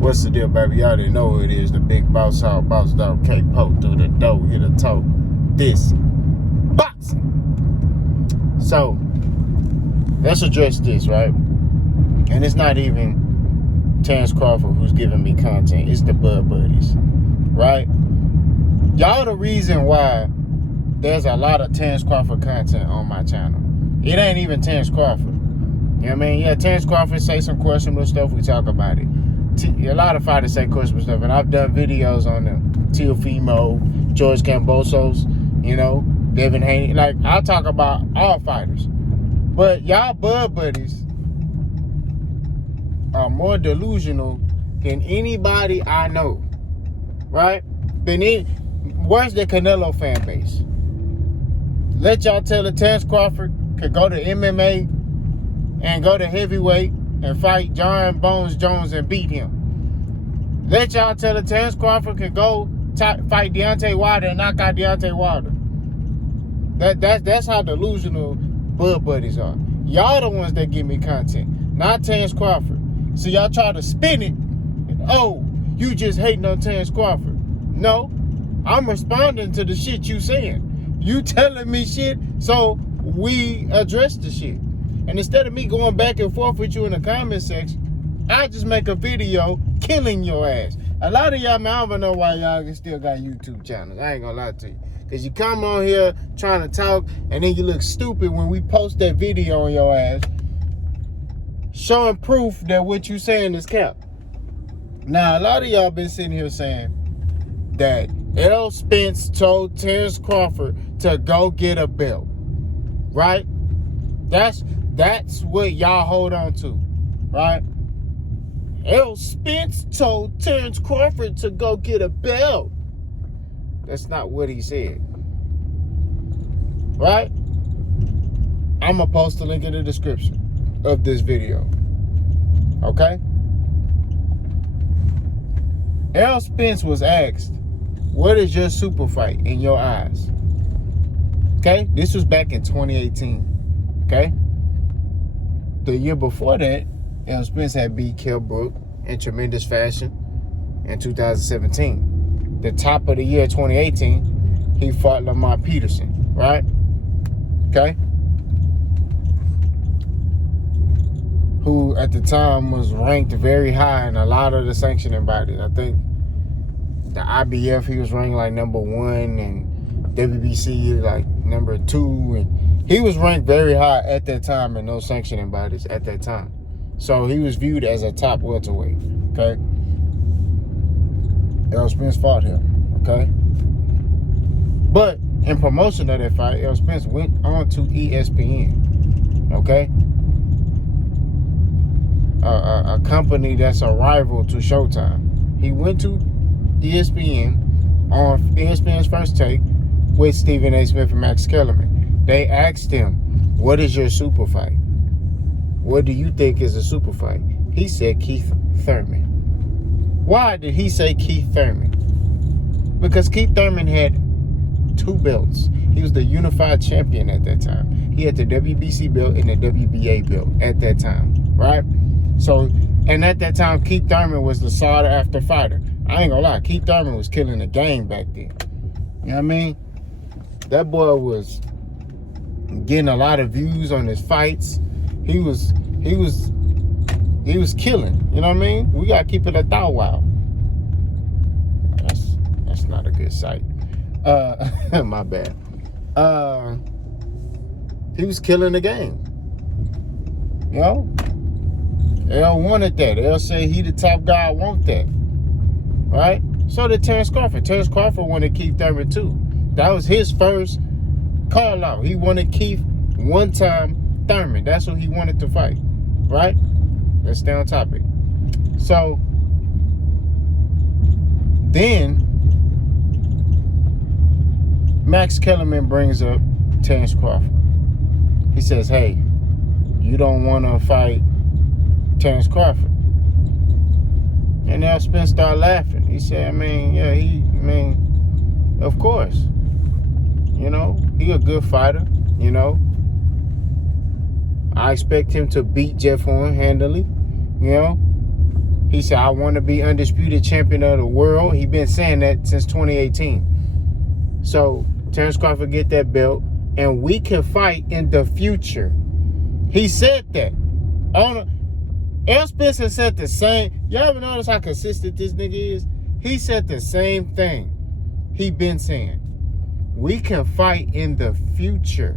What's the deal, baby? Y'all already know who it is. The big boss hog, boss dog, K-Poke through the door, here to talk this boxing. So, let's address this, right? And it's not even Terrence Crawford who's giving me content. It's the Bud Buddies, right? Y'all the reason why there's a lot of Terrence Crawford content on my channel. It ain't even Terrence Crawford. You know what I mean? Yeah, Terrence Crawford say some questionable stuff. We talk about it. A lot of fighters say questionable stuff, and I've done videos on them. Teofimo, George Kambosos, you know, Devin Haney. Like, I'll talk about all fighters. But y'all Bud Buddies are more delusional than anybody I know, right? Where's the Canelo fan base? Let y'all tell the Terrence Crawford could go to MMA and go to heavyweight and fight John Bones Jones and beat him. Let y'all tell the Terrence Crawford could go fight Deontay Wilder and knock out Deontay Wilder. That's how delusional Bud Buddies are. Y'all the ones that give me content, not Terrence Crawford. So y'all try to spin it. Oh, you just hating on Terrence Crawford. No, I'm responding to the shit you saying. You telling me shit, so we address the shit. And instead of me going back and forth with you in the comment section, I just make a video killing your ass. A lot of y'all, man, I don't know why y'all still got YouTube channels. I ain't gonna lie to you. Because you come on here trying to talk, and then you look stupid when we post that video on your ass, showing proof that what you saying is cap. Now, a lot of y'all been sitting here saying that Errol Spence told Terrence Crawford to go get a belt, right? That's what y'all hold on to, right? Errol Spence told Terrence Crawford to go get a belt. That's not what he said, right? I'm going to post a link in the description of this video, okay? Errol Spence was asked, what is your super fight in your eyes? Okay? This was back in 2018. Okay? The year before that, Errol Spence had beat Kell Brook in tremendous fashion in 2017. The top of the year 2018, he fought Lamont Peterson, right? Okay? Who at the time was ranked very high in a lot of the sanctioning bodies. I think the IBF, he was ranked like number 1, and WBC like number 2, and he was ranked very high at that time in those sanctioning bodies at that time. So he was viewed as a top welterweight, okay? Errol Spence fought him, okay? But in promotion of that fight, Errol Spence went on to ESPN, okay? A company that's a rival to Showtime. He went to ESPN on ESPN's First Take with Stephen A. Smith and Max Kellerman. They asked him, what is your super fight? What do you think is a super fight? He said Keith Thurman. Why did he say Keith Thurman? Because Keith Thurman had 2 belts. He was the unified champion at that time. He had the WBC belt and the WBA belt at that time, right? So, and at that time, Keith Thurman was the sought after fighter. I ain't gonna lie, Keith Thurman was killing the game back then. You know what I mean? That boy was getting a lot of views on his fights. He was killing. You know what I mean? We gotta keep it a thou wow. That's not a good sight. My bad. He was killing the game. You know? Errol wanted that. Errol said he the top guy, I want that. Right? So did Terrence Crawford. Terrence Crawford wanted Keith Thurman too. That was his first call out. He wanted Keith one time Thurman. That's who he wanted to fight. Right? Let's stay on topic. So then Max Kellerman brings up Terrence Crawford. He says, hey, you don't want to fight Terrence Crawford. And now Spence started laughing. He said, of course. You know, he a good fighter, you know. I expect him to beat Jeff Horn handily, you know. He said, I want to be undisputed champion of the world. He been saying that since 2018. So Terrence Crawford get that belt, and we can fight in the future. He said that. Errol Spence has said the same. Y'all ever notice how consistent this nigga is? He said the same thing he been saying. We can fight in the future.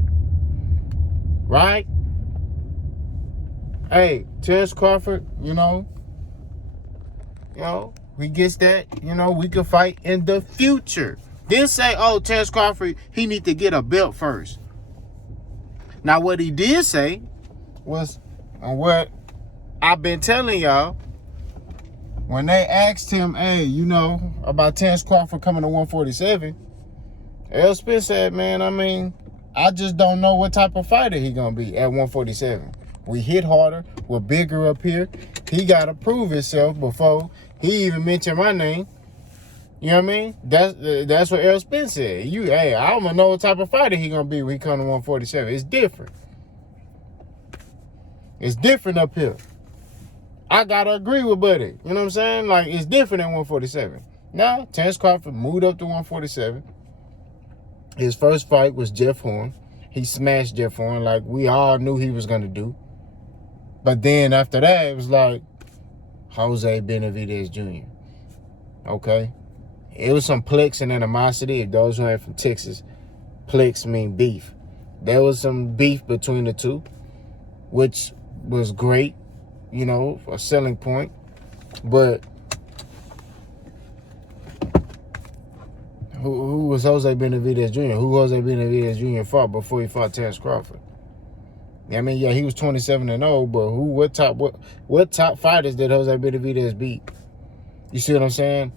Right? Hey, Terrence Crawford, he gets that, we can fight in the future. Then say, oh, Terrence Crawford, he need to get a belt first. Now, what he did say was, what I've been telling y'all, when they asked him, hey, about Terrence Crawford coming to 147, Errol Spence said, man, I just don't know what type of fighter he gonna be at 147. We hit harder, we're bigger up here. He gotta prove himself before he even mentioned my name. You know what I mean? That's what Errol Spence said. I don't know what type of fighter he gonna be when he come to 147. It's different. It's different up here. I gotta agree with Buddy. You know what I'm saying? Like, it's different than 147. Now, Terrence Crawford moved up to 147. His first fight was Jeff Horn. He smashed Jeff Horn like we all knew he was gonna do. But then after that, it was like Jose Benavidez Jr. Okay? It was some plex and animosity. If those who are from Texas, plex mean beef. There was some beef between the two, which was great, a selling point. But who was Jose Benavidez Jr.? Who Jose Benavidez Jr. fought before he fought Terrence Crawford? He was 27-0, but what top fighters did Jose Benavidez beat? You see what I'm saying?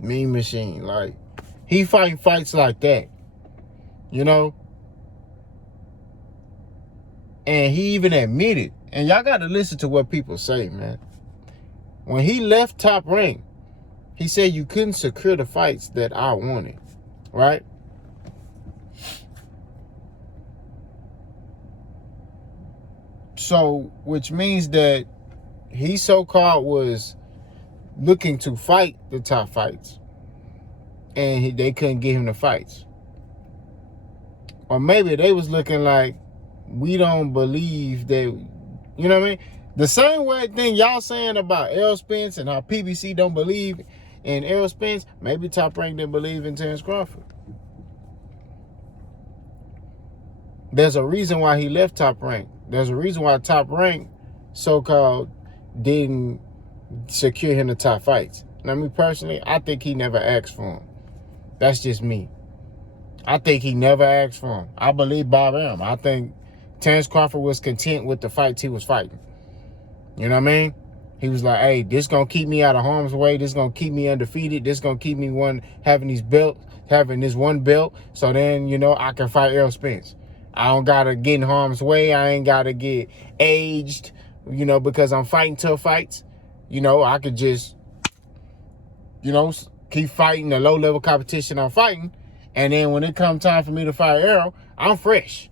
Mean Machine. Like, he fighting fights like that. And he even admitted, and y'all got to listen to what people say, man. When he left Top Rank, he said you couldn't secure the fights that I wanted, right? So, which means that he so-called was looking to fight the top fights, and they couldn't get him the fights. Or maybe they was looking like, we don't believe that, you know what I mean? The same way thing y'all saying about Errol Spence and how PBC don't believe in Errol Spence, maybe Top Rank didn't believe in Terrence Crawford. There's a reason why he left Top Rank. There's a reason why Top Rank, so-called, didn't secure him the top fights. Now, me personally, I think he never asked for him. That's just me. I think he never asked for him. I believe Bob Arum. I think Terrence Crawford was content with the fights he was fighting. You know what I mean? He was like, hey, this going to keep me out of harm's way. This going to keep me undefeated. This going to keep me having this one belt. So then, I can fight Errol Spence. I don't got to get in harm's way. I ain't got to get aged, because I'm fighting tough fights. I could just, keep fighting the low-level competition I'm fighting. And then when it comes time for me to fight Errol, I'm fresh.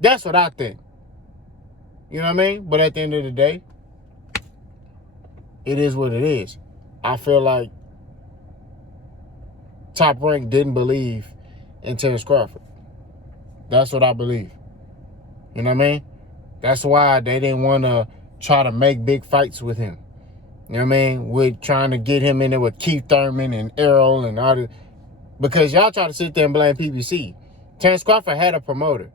That's what I think. You know what I mean? But at the end of the day, it is what it is. I feel like Top Rank didn't believe in Terrence Crawford. That's what I believe. You know what I mean? That's why they didn't want to try to make big fights with him. You know what I mean? With trying to get him in there with Keith Thurman and Errol and all the... Because y'all try to sit there and blame PBC. Terrence Crawford had a promoter,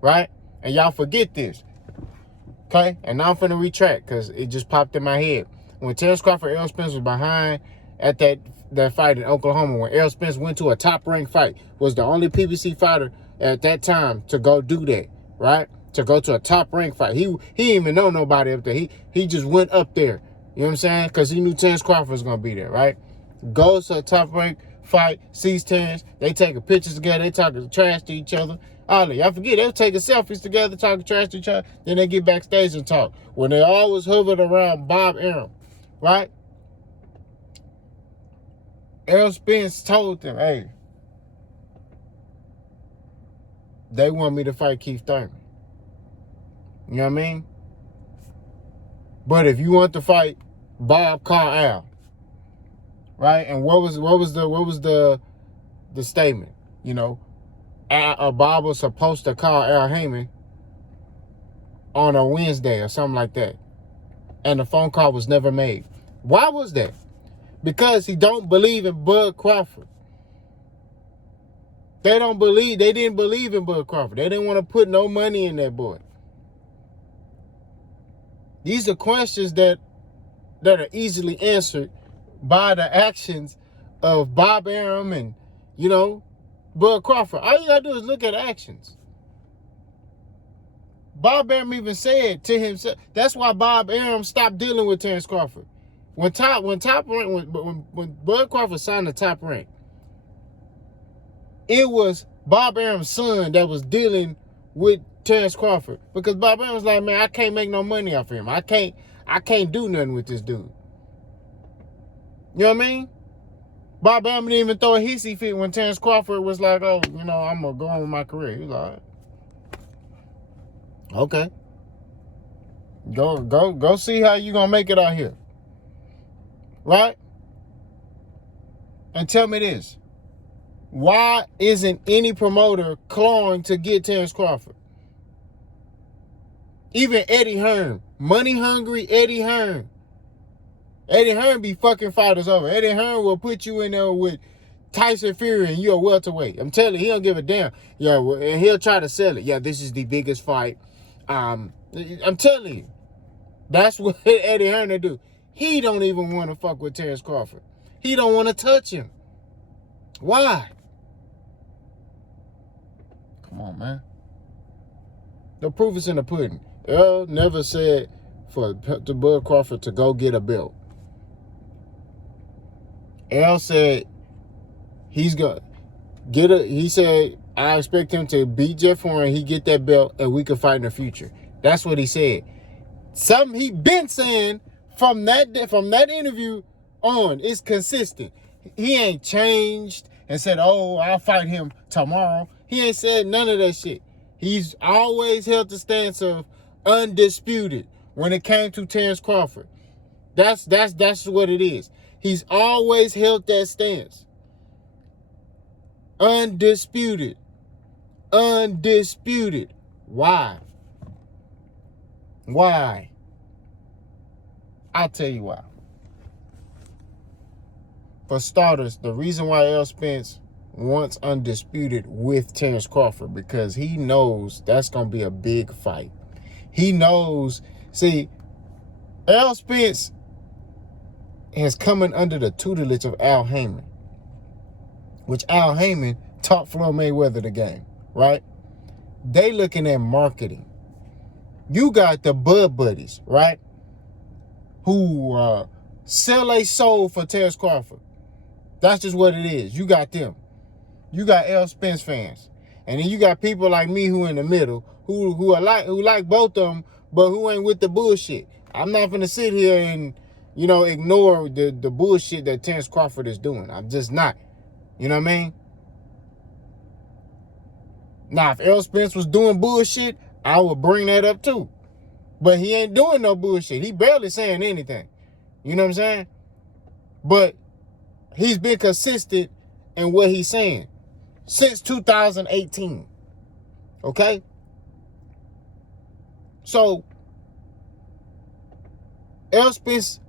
right? And y'all forget this. Okay? And now I'm finna retract because it just popped in my head. When Terrence Crawford and Errol Spence was behind at that fight in Oklahoma, when Errol Spence went to a top-ranked fight, was the only PBC fighter at that time to go do that, right? To go to a top-ranked fight. He didn't even know nobody up there. He just went up there. You know what I'm saying? Because he knew Terrence Crawford was going to be there, right? Goes to a top-ranked fight, sees Terrence. They taking pictures together. They talking trash to each other. All y'all forget, they were taking selfies together, talking trash to each other. Then they get backstage and talk. When they always hovered around Bob Arum, right? Errol Spence told them, hey, they want me to fight Keith Thurman. You know what I mean? But if you want to fight Bob, call Al. Right? And what was the statement? You know, Bob was supposed to call Al Heyman on a Wednesday or something like that. And the phone call was never made. Why was that? Because he don't believe in Bud Crawford. They didn't believe in Bud Crawford. They didn't want to put no money in that boy. These are questions that are easily answered by the actions of Bob Arum and, you know, Bud Crawford. All you gotta do is look at actions. Bob Arum even said to himself, that's why Bob Arum stopped dealing with Terrence Crawford. When Bud Crawford signed the Top Rank, it was Bob Arum's son that was dealing with Terrence Crawford, because Bob Arum was like, man, I can't make no money off of him. I can't do nothing with this dude. You know what I mean? Bob Arum didn't even throw a hissy fit when Terrence Crawford was like, oh, you know, I'm gonna go on with my career. He was like, all right. Okay. Go see how you gonna make it out here. Right? And tell me this. Why isn't any promoter clawing to get Terrence Crawford? Even Eddie Hearn. Money hungry Eddie Hearn. Eddie Hearn be fucking fighters over. Eddie Hearn will put you in there with Tyson Fury and you're a welterweight. I'm telling you, he don't give a damn. Yeah, and he'll try to sell it. Yeah, this is the biggest fight. I'm telling you, that's what Eddie Hearn do. He don't even want to fuck with Terrence Crawford. He don't want to touch him. Why? Come on, man. The proof is in the pudding. Errol never said for Bud Crawford to go get a belt. Errol said he's gonna get a. He said I expect him to beat Jeff Horn. He get that belt, and we can fight in the future. That's what he said. Something he been saying from that interview on is consistent. He ain't changed and said, "Oh, I'll fight him tomorrow." He ain't said none of that shit. He's always held the stance of undisputed when it came to Terrence Crawford. That's what it is. He's always held that stance. Undisputed. Undisputed. Why? Why? I'll tell you why. For starters, the reason why Errol Spence wants undisputed with Terrence Crawford, because he knows that's going to be a big fight. He knows, see, Errol Spence has come in under the tutelage of Al Heyman, which Al Heyman taught Floyd Mayweather the game, right? They looking at marketing. You got the Bud Buddies, right? Who sell a soul for Terrence Crawford. That's just what it is. You got them. You got Errol Spence fans. And then you got people like me who in the middle, who like both of them, but who ain't with the bullshit. I'm not gonna sit here and, you know, ignore the bullshit that Terrence Crawford is doing. I'm just not. You know what I mean? Now, if Errol Spence was doing bullshit, I would bring that up too. But he ain't doing no bullshit. He barely saying anything. You know what I'm saying? But he's been consistent in what he's saying since 2018. Okay? So, Errol Spence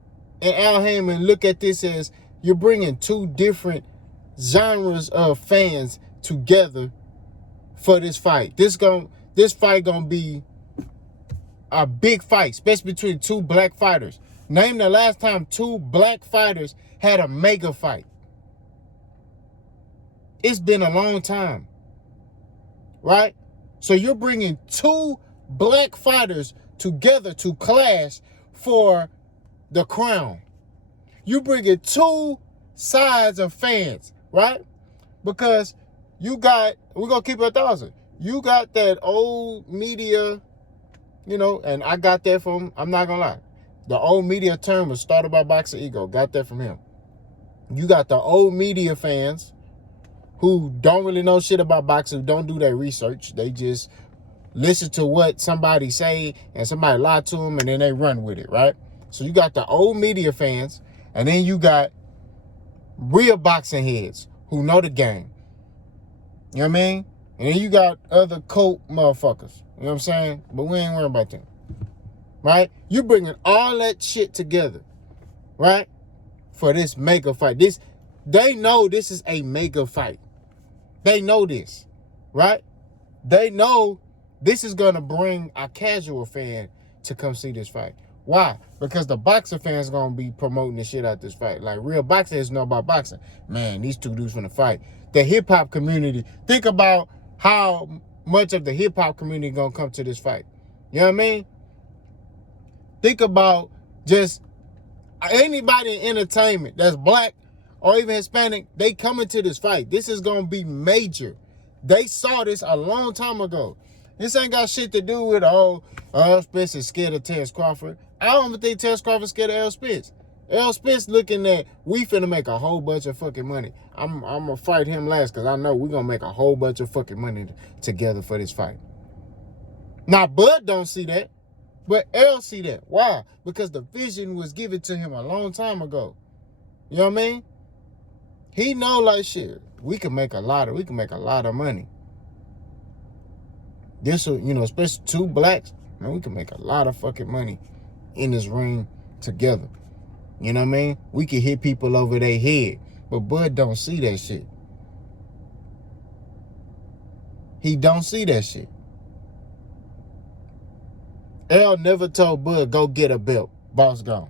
and Al Heyman look at this as you're bringing two different genres of fans together for this fight. This fight gonna be a big fight, especially between two black fighters. Name the last time two black fighters had a mega fight. It's been a long time, right? So you're bringing two black fighters together to clash for the crown. You bringing two sides of fans, right? Because we're gonna keep it 1,000. You got that old media, you know, and I got that from, I'm not gonna lie, the old media term was started by Boxer Ego. Got that from him. You got the old media fans who don't really know shit about boxing, who don't do their research. They just listen to what somebody say and somebody lie to them and then they run with it, right? So you got the old media fans, and then you got real boxing heads who know the game. You know what I mean? And then you got other cult motherfuckers. You know what I'm saying? But we ain't worrying about them. Right? You bringing all that shit together. Right? For this mega fight. They know this is a mega fight. They know this. Right? They know this is going to bring a casual fan to come see this fight. Why? Because the boxer fans going to be promoting the shit out this fight. Like, real boxers know about boxing. Man, these two dudes finna fight. The hip-hop community, think about how much of the hip-hop community going to come to this fight. You know what I mean? Think about just anybody in entertainment that's black or even Hispanic, they coming to this fight. This is going to be major. They saw this a long time ago. This ain't got shit to do with, Errol Spence is scared of Terrence Crawford. I don't even think Terrence Crawford's scared of Errol Spence. Errol Spence looking at, we finna make a whole bunch of fucking money. I'm going to fight him last because I know we going to make a whole bunch of fucking money together for this fight. Now, Bud don't see that, but Errol see that. Why? Because the vision was given to him a long time ago. You know what I mean? He know, like, shit, we can make a lot of money. This, especially two blacks, man, we can make a lot of fucking money in this ring together. You know what I mean? We can hit people over their head. But Bud don't see that shit. He don't see that shit. Errol never told Bud, go get a belt. Boss gone.